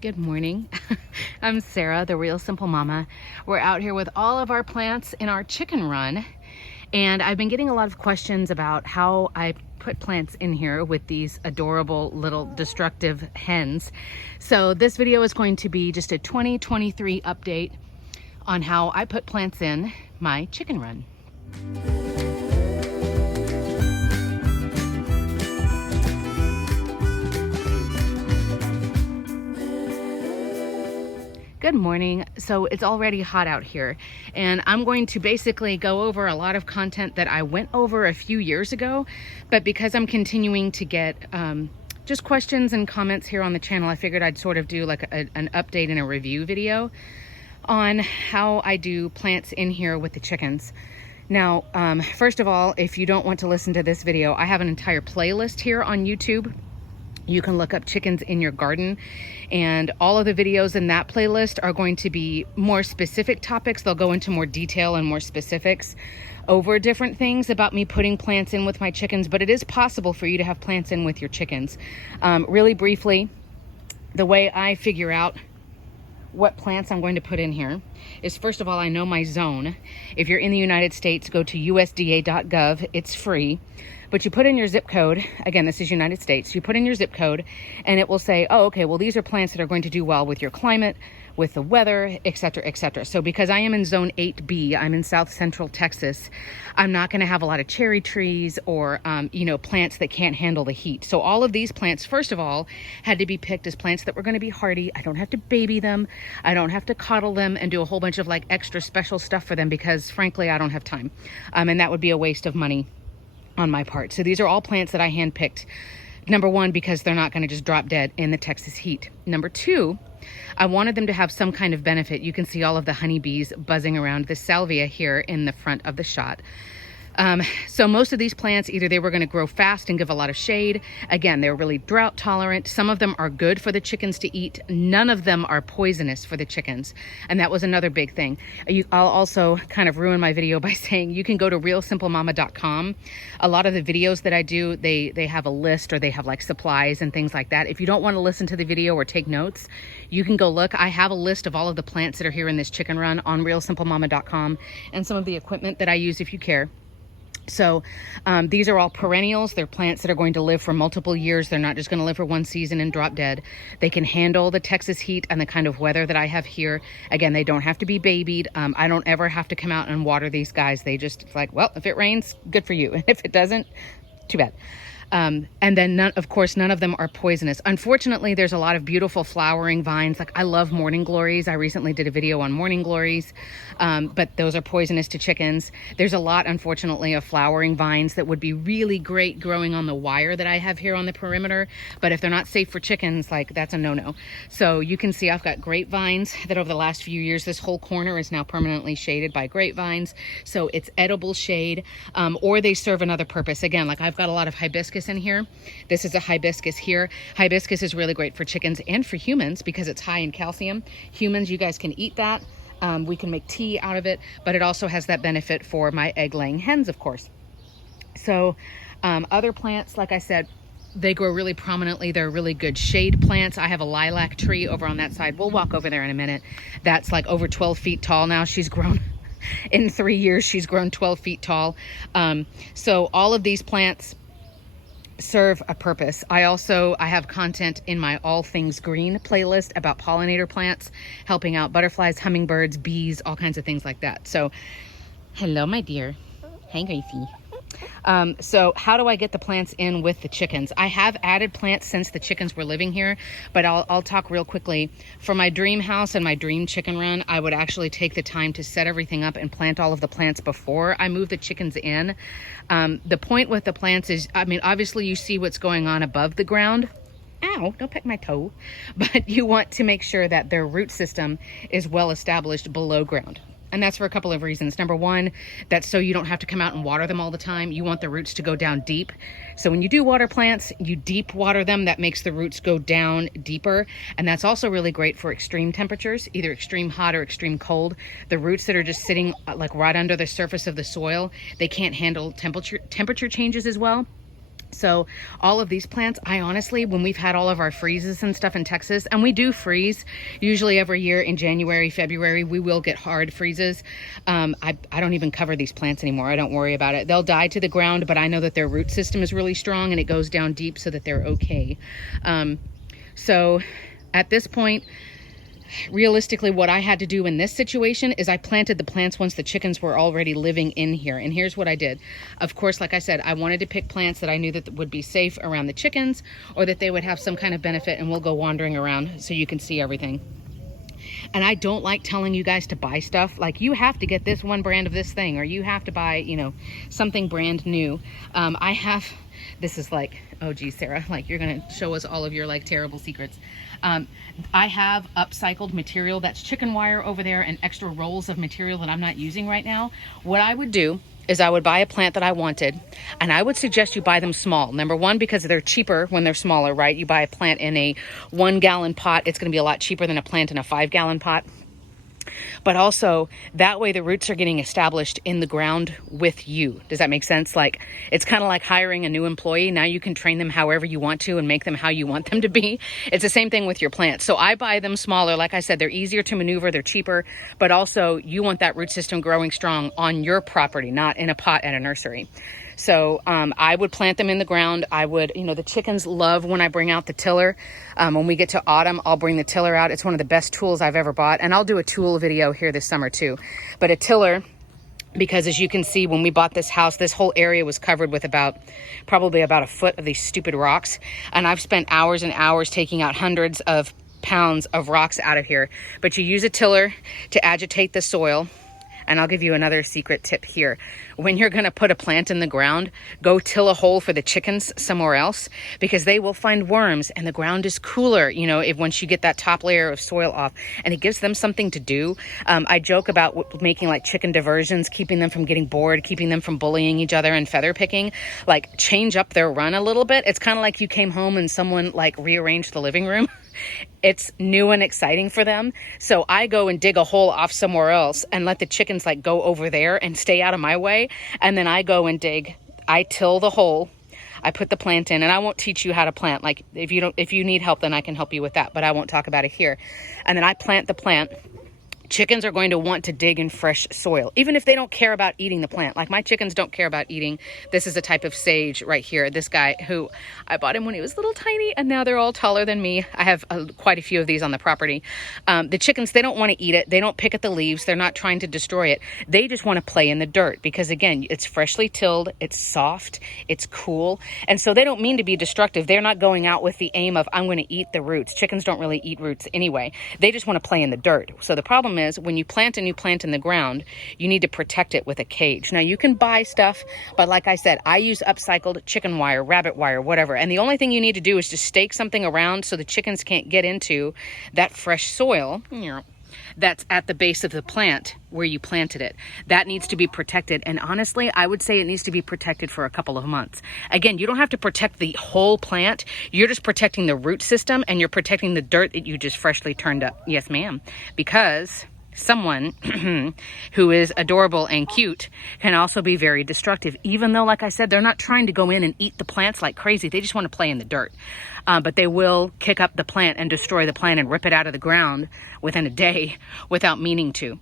Good morning. I'm Sarah, the Real Simple Mama. We're out here with all of our plants in our chicken run, and I've been getting a lot of questions about how I put plants in here with these adorable little destructive hens. So this video is going to be just a 2023 update on how I put plants in my chicken run. Good morning. So it's already hot out here, and I'm going to basically go over a lot of content that I went over a few years ago, but because I'm continuing to get just questions and comments here on the channel, I figured I'd sort of do like an update and a review video on how I do plants in here with the chickens. Now, first of all, if you don't want to listen to this video, I have an entire playlist here on YouTube. You can look up chickens in your garden, and all of the videos in that playlist are going to be more specific topics. They'll go into more detail and more specifics over different things about me putting plants in with my chickens, but it is possible for you to have plants in with your chickens. Really briefly, the way I figure out what plants I'm going to put in here is, first of all, I know my zone. If you're in the United States, go to USDA.gov. It's free. But you put in your zip code, again, this is United States, you put in your zip code and it will say, oh, okay, well, these are plants that are going to do well with your climate, with the weather, etc., etc. So because I am in zone 8B, I'm in South Central Texas, I'm not going to have a lot of cherry trees or, plants that can't handle the heat. So all of these plants, first of all, had to be picked as plants that were going to be hardy. I don't have to baby them. I don't have to coddle them and do a whole bunch of like extra special stuff for them because frankly, I don't have time. And that would be a waste of money on my part. So these are all plants that I handpicked. Number one, because they're not going to just drop dead in the Texas heat. Number two, I wanted them to have some kind of benefit. You can see all of the honeybees buzzing around the salvia here in the front of the shot. So most of these plants, either they were going to grow fast and give a lot of shade. Again, they're really drought tolerant. Some of them are good for the chickens to eat. None of them are poisonous for the chickens. And that was another big thing. I'll also kind of ruin my video by saying you can go to realsimplemama.com. A lot of the videos that I do, they have a list or they have like supplies and things like that. If you don't want to listen to the video or take notes, you can go look. I have a list of all of the plants that are here in this chicken run on realsimplemama.com and some of the equipment that I use if you care. So these are all perennials. They're plants that are going to live for multiple years. They're not just going to live for one season and drop dead. They can handle the Texas heat and the kind of weather that I have here. Again, they don't have to be babied. I don't ever have to come out and water these guys. They just like, well, if it rains, good for you. And if it doesn't, too bad. And then none of them are poisonous. Unfortunately, there's a lot of beautiful flowering vines. Like I love morning glories. I recently did a video on morning glories, but those are poisonous to chickens. There's a lot, unfortunately, of flowering vines that would be really great growing on the wire that I have here on the perimeter. But if they're not safe for chickens, like that's a no-no. So you can see I've got grapevines that over the last few years, this whole corner is now permanently shaded by grapevines. So it's edible shade, or they serve another purpose. Again, like I've got a lot of hibiscus in here. This is a hibiscus here. Hibiscus is really great for chickens and for humans because it's high in calcium. Humans, you guys can eat that. We can make tea out of it, but it also has that benefit for my egg-laying hens, of course. So other plants, like I said, they grow really prominently. They're really good shade plants. I have a lilac tree over on that side. We'll walk over there in a minute. That's like over 12 feet tall now. She's grown in 3 years. She's grown 12 feet tall. So all of these plants serve a purpose. I have content in my All Things Green playlist about pollinator plants, helping out butterflies, hummingbirds, bees, all kinds of things like that. So, hello, my dear. Hey, Gracie. So how do I get the plants in with the chickens? I have added plants since the chickens were living here, but I'll talk real quickly. For my dream house and my dream chicken run, I would actually take the time to set everything up and plant all of the plants before I move the chickens in. The point with the plants is, obviously you see what's going on above the ground. Ow, don't peck my toe. But you want to make sure that their root system is well established below ground. And that's for a couple of reasons. Number one, that's so you don't have to come out and water them all the time. You want the roots to go down deep. So when you do water plants, you deep water them. That makes the roots go down deeper. And that's also really great for extreme temperatures, either extreme hot or extreme cold. The roots that are just sitting like right under the surface of the soil, they can't handle temperature changes as well. So all of these plants, I honestly, when we've had all of our freezes and stuff in Texas, and we do freeze usually every year in January, February, we will get hard freezes. I don't even cover these plants anymore. I don't worry about it. They'll die to the ground, but I know that their root system is really strong and it goes down deep so that they're okay. So at this point, realistically, what I had to do in this situation is I planted the plants once the chickens were already living in here. And here's what I did. Of course, like I said, I wanted to pick plants that I knew that would be safe around the chickens, or that they would have some kind of benefit, and we'll go wandering around so you can see everything. And I don't like telling you guys to buy stuff like you have to get this one brand of this thing, or you have to buy, you know, something brand new. This is like, oh geez, Sarah, like you're gonna show us all of your like terrible secrets. I have upcycled material, that's chicken wire over there, and extra rolls of material that I'm not using right now. What I would do is I would buy a plant that I wanted, and I would suggest you buy them small. Number one, because they're cheaper when they're smaller, right? You buy a plant in a 1-gallon pot, it's gonna be a lot cheaper than a plant in a 5-gallon pot. But also that way the roots are getting established in the ground with you. Does that make sense? Like, it's kind of like hiring a new employee. Now you can train them however you want to and make them how you want them to be. It's the same thing with your plants. So I buy them smaller. Like I said, they're easier to maneuver, they're cheaper, but also you want that root system growing strong on your property, not in a pot at a nursery. So I would plant them in the ground. I would, you know, the chickens love when I bring out the tiller. When we get to autumn, I'll bring the tiller out. It's one of the best tools I've ever bought. And I'll do a tool video here this summer too. But a tiller, because as you can see, when we bought this house, this whole area was covered with probably about a foot of these stupid rocks. And I've spent hours and hours taking out hundreds of pounds of rocks out of here. But you use a tiller to agitate the soil. And I'll give you another secret tip here. When you're gonna put a plant in the ground, go till a hole for the chickens somewhere else, because they will find worms, and the ground is cooler, you know, once you get that top layer of soil off, and it gives them something to do. I joke about making like chicken diversions, keeping them from getting bored, keeping them from bullying each other and feather picking, like change up their run a little bit. It's kind of like you came home and someone like rearranged the living room. It's new and exciting for them. So I go and dig a hole off somewhere else and let the chickens like go over there and stay out of my way. And then I go and I till the hole, I put the plant in, and I won't teach you how to plant. Like if you need help, then I can help you with that, but I won't talk about it here. And then I plant the plant. Chickens are going to want to dig in fresh soil, even if they don't care about eating the plant. Like my chickens don't care about eating. This is a type of sage right here. This guy who I bought him when he was little tiny, and now they're all taller than me. I have quite a few of these on the property. The chickens, they don't want to eat it. They don't pick at the leaves. They're not trying to destroy it. They just want to play in the dirt because, again, it's freshly tilled. It's soft. It's cool. And so they don't mean to be destructive. They're not going out with the aim of, I'm going to eat the roots. Chickens don't really eat roots anyway. They just want to play in the dirt. So the problem is when you plant a new plant in the ground, you need to protect it with a cage. Now you can buy stuff, but like I said, I use upcycled chicken wire, rabbit wire, whatever. And the only thing you need to do is just stake something around so the chickens can't get into that fresh soil that's at the base of the plant where you planted it. That needs to be protected. And honestly, I would say it needs to be protected for a couple of months. Again, you don't have to protect the whole plant. You're just protecting the root system, and you're protecting the dirt that you just freshly turned up. Yes, ma'am. Because someone who is adorable and cute can also be very destructive, even though, like I said, they're not trying to go in and eat the plants like crazy. They just want to play in the dirt. But they will kick up the plant and destroy the plant and rip it out of the ground within a day without meaning to.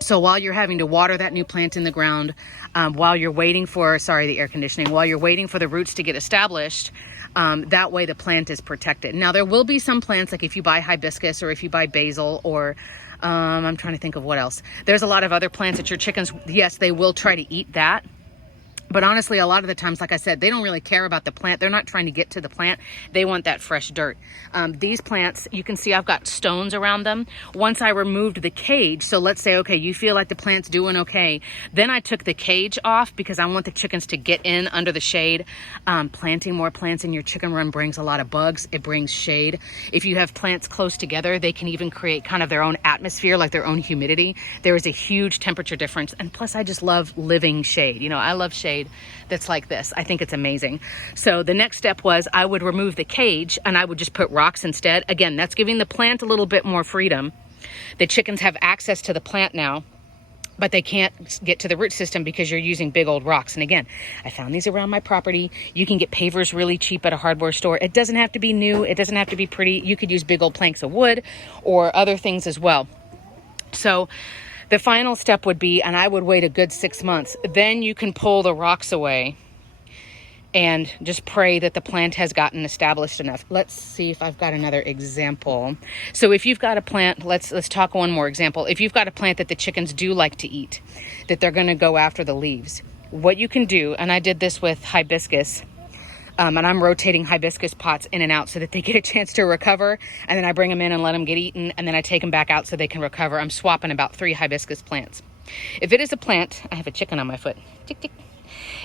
So while you're having to water that new plant in the ground, while you're waiting for, the air conditioning, while you're waiting for the roots to get established, that way the plant is protected. Now there will be some plants, like if you buy hibiscus or if you buy basil or I'm trying to think of what else. There's a lot of other plants that your chickens, yes, they will try to eat that. But honestly, a lot of the times, like I said, they don't really care about the plant. They're not trying to get to the plant. They want that fresh dirt. These plants, you can see I've got stones around them. Once I removed the cage, so let's say, okay, you feel like the plant's doing okay. Then I took the cage off because I want the chickens to get in under the shade. Planting more plants in your chicken run brings a lot of bugs. It brings shade. If you have plants close together, they can even create kind of their own atmosphere, like their own humidity. There is a huge temperature difference. And plus, I just love living shade. You know, I love shade that's like this. I think it's amazing. So the next step was I would remove the cage and I would just put rocks instead. Again, that's giving the plant a little bit more freedom. The chickens have access to the plant now. but they can't get to the root system because you're using big old rocks. And again, I found these around my property. You can get pavers really cheap at a hardware store. It doesn't have to be new. It doesn't have to be pretty. You could use big old planks of wood or other things as well. So the final step would be, and I would wait a good 6 months, then you can pull the rocks away and just pray that the plant has gotten established enough. Let's see if I've got another example. So if you've got a plant, let's talk one more example. If you've got a plant that the chickens do like to eat, that they're going to go after the leaves, what you can do, and I did this with hibiscus, and I'm rotating hibiscus pots in and out so that they get a chance to recover, and then I bring them in and let them get eaten, and then I take them back out so they can recover. I'm swapping about 3 hibiscus plants. If it is a plant, I have a chicken on my foot. Tick, tick.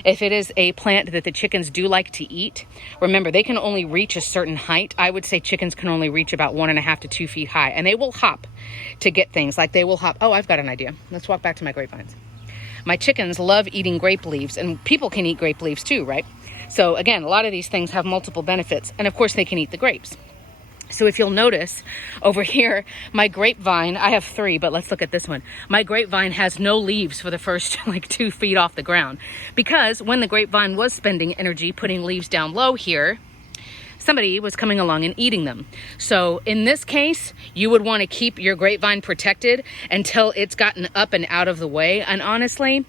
If it is a plant that the chickens do like to eat, remember, they can only reach a certain height. I would say chickens can only reach about 1.5 to 2 feet high, and they will hop to get things. Like they will hop. Oh, I've got an idea. Let's walk back to my grapevines. My chickens love eating grape leaves, and people can eat grape leaves too, right? So again, a lot of these things have multiple benefits, and of course they can eat the grapes. So if you'll notice over here, my grapevine, I have 3, but let's look at this one. My grapevine has no leaves for the first like 2 feet off the ground, because when the grapevine was spending energy putting leaves down low here, somebody was coming along and eating them. So in this case, you would want to keep your grapevine protected until it's gotten up and out of the way. And honestly,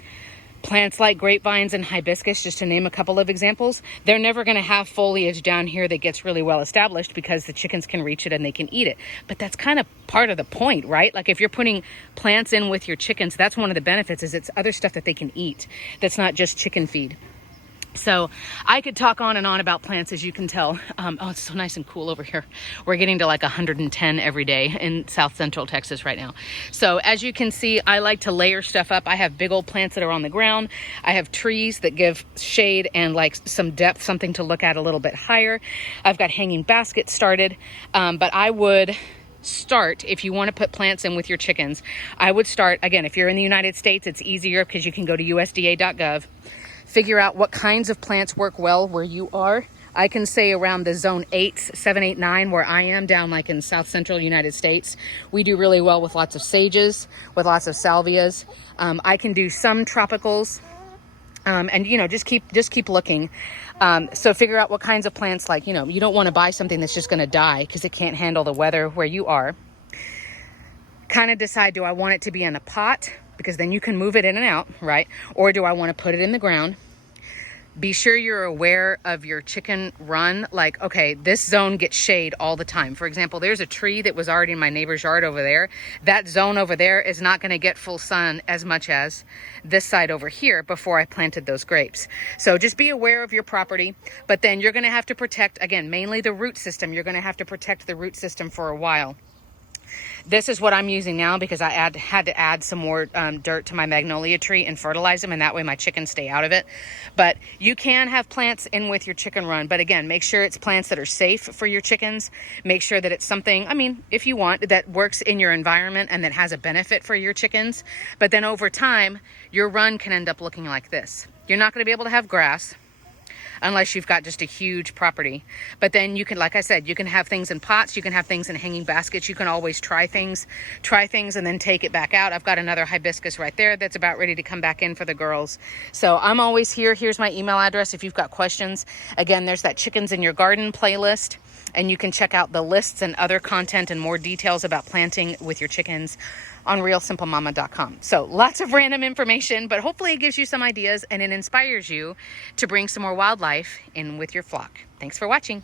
plants like grapevines and hibiscus, just to name a couple of examples, they're never going to have foliage down here that gets really well established because the chickens can reach it and they can eat it. But that's kind of part of the point, right? Like if you're putting plants in with your chickens, that's one of the benefits, is it's other stuff that they can eat that's not just chicken feed. So I could talk on and on about plants, as you can tell. Oh, it's so nice and cool over here. We're getting to like 110 every day in South Central Texas right now. So as you can see, I like to layer stuff up. I have big old plants that are on the ground. I have trees that give shade and like some depth, something to look at a little bit higher. I've got hanging baskets started, but I would start, if you want to put plants in with your chickens, I would start, again, if you're in the United States, it's easier because you can go to USDA.gov. Figure out what kinds of plants work well where you are. I can say around the zone 8, 7, 8, 9, where I am down like in South Central United States, we do really well with lots of sages, with lots of salvias. I can do some tropicals, and just keep looking. So figure out what kinds of plants, like, you don't want to buy something that's just going to die because it can't handle the weather where you are. Kind of decide, do I want it to be in a pot? Because then you can move it in and out, right? Or do I want to put it in the ground? Be sure you're aware of your chicken run. Like, okay, this zone gets shade all the time. For example, there's a tree that was already in my neighbor's yard over there. That zone over there is not going to get full sun as much as this side over here before I planted those grapes. So just be aware of your property, but then you're going to have to protect, again, mainly the root system. You're going to have to protect the root system for a while. This is what I'm using now because I had to add some more dirt to my magnolia tree and fertilize them, and that way my chickens stay out of it. But you can have plants in with your chicken run, but again, make sure it's plants that are safe for your chickens. Make sure that it's something, if you want, that works in your environment and that has a benefit for your chickens. But then over time, your run can end up looking like this. You're not going to be able to have grass unless you've got just a huge property. But then you can, like I said, you can have things in pots, you can have things in hanging baskets. You can always try things and then take it back out. I've got another hibiscus right there that's about ready to come back in for the girls. So I'm always here. Here's my email address if you've got questions. Again, there's that Chickens in Your Garden playlist, and you can check out the lists and other content and more details about planting with your chickens on realsimplemama.com. So lots of random information, but hopefully it gives you some ideas and it inspires you to bring some more wildlife in with your flock. Thanks for watching.